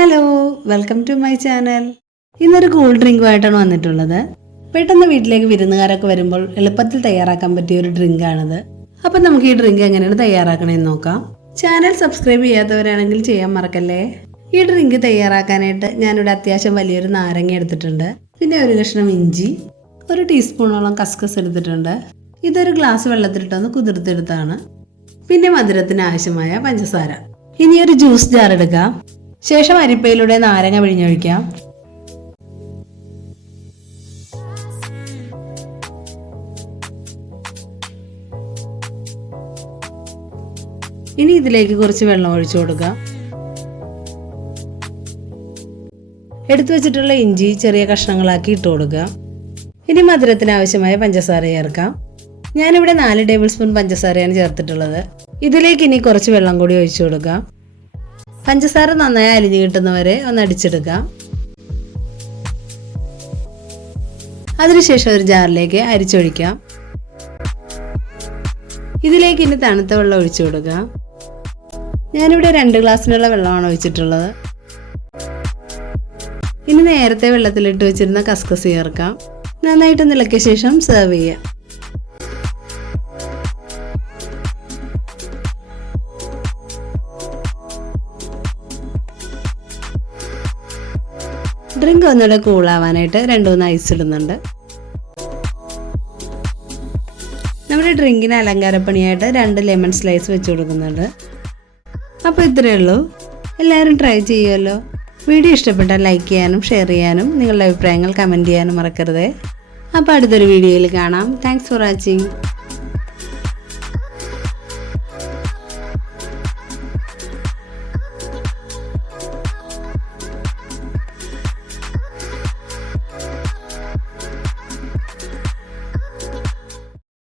Hello, welcome to my channel. ഇന്നൊരു cool ഡ്രിങ്കുമായിട്ടാണ് വന്നിട്ടുള്ളത്. പെട്ടെന്ന് വീട്ടിലേക്ക് വിരുന്നുകാരൊക്കെ വരുമ്പോൾ എളുപ്പത്തിൽ തയ്യാറാക്കാൻ പറ്റിയ ഒരു ഡ്രിങ്കാണിത്. അപ്പം നമുക്ക് ഈ ഡ്രിങ്ക് എങ്ങനെയാണ് തയ്യാറാക്കണമെന്ന് നോക്കാം. ചാനൽ സബ്സ്ക്രൈബ് ചെയ്യാത്തവരാണെങ്കിൽ ചെയ്യാൻ മറക്കല്ലേ. ഈ ഡ്രിങ്ക് തയ്യാറാക്കാനായിട്ട് ഞാനിവിടെ അത്യാവശ്യം വലിയൊരു നാരങ്ങ എടുത്തിട്ടുണ്ട്. പിന്നെ ഒരു കഷ്ണം ഇഞ്ചി, ഒരു ടീസ്പൂണോളം കസ്കസ് എടുത്തിട്ടുണ്ട്. ഇതൊരു ഗ്ലാസ് വെള്ളത്തിലിട്ടൊന്ന് കുതിർത്തെടുത്താണ്. പിന്നെ മധുരത്തിന് ആവശ്യമായ പഞ്ചസാര. ഇനി ഒരു ജ്യൂസ് ജാർ എടുക്കാം. ശേഷം അരിപ്പയിലൂടെ നാരങ്ങ പിഴിഞ്ഞൊഴിക്കാം. ഇനി ഇതിലേക്ക് കുറച്ച് വെള്ളം ഒഴിച്ചു കൊടുക്കാം. എടുത്തു വെച്ചിട്ടുള്ള ഇഞ്ചി ചെറിയ കഷ്ണങ്ങളാക്കി ഇട്ട് കൊടുക്കുക. ഇനി മധുരത്തിന് ആവശ്യമായ പഞ്ചസാര ചേർക്കാം. ഞാനിവിടെ 4 ടേബിൾ സ്പൂൺ പഞ്ചസാരയാണ് ചേർത്തിട്ടുള്ളത്. ഇതിലേക്ക് ഇനി കുറച്ച് വെള്ളം കൂടി ഒഴിച്ചു കൊടുക്കാം. പഞ്ചസാര നന്നായി അലിഞ്ഞു കിട്ടുന്നവരെ ഒന്ന് അടിച്ചെടുക്കാം. അതിനുശേഷം ഒരു ജാറിലേക്ക് അരിച്ചൊഴിക്കാം. ഇതിലേക്ക് ഇനി തണുത്ത വെള്ളം ഒഴിച്ചു കൊടുക്കാം. ഞാനിവിടെ 2 ഗ്ലാസ്സിനുള്ള വെള്ളമാണ് ഒഴിച്ചിട്ടുള്ളത്. ഇനി നേരത്തെ വെള്ളത്തിലിട്ട് വെച്ചിരുന്ന കസ്കസ് ചേർക്കാം. നന്നായിട്ട് ഇളക്കിയ ശേഷം സെർവ് ചെയ്യാം. ഡ്രിങ്ക് ഒന്നുകൂടെ കൂളാവാനായിട്ട് 2-3 ഐസ് ഇടുന്നുണ്ട്. നമ്മുടെ ഡ്രിങ്കിന് അലങ്കാരപ്പണിയായിട്ട് 2 ലെമൺ സ്ലൈസ് വെച്ച് കൊടുക്കുന്നുണ്ട്. അപ്പോൾ ഇത്രയേ ഉള്ളൂ. എല്ലാവരും ട്രൈ ചെയ്യുമല്ലോ. വീഡിയോ ഇഷ്ടപ്പെട്ടാൽ ലൈക്ക് ചെയ്യാനും ഷെയർ ചെയ്യാനും നിങ്ങളുടെ അഭിപ്രായങ്ങൾ കമൻറ്റ് ചെയ്യാനും മറക്കരുതേ. അപ്പോൾ അടുത്തൊരു വീഡിയോയിൽ കാണാം. Thanks for watching.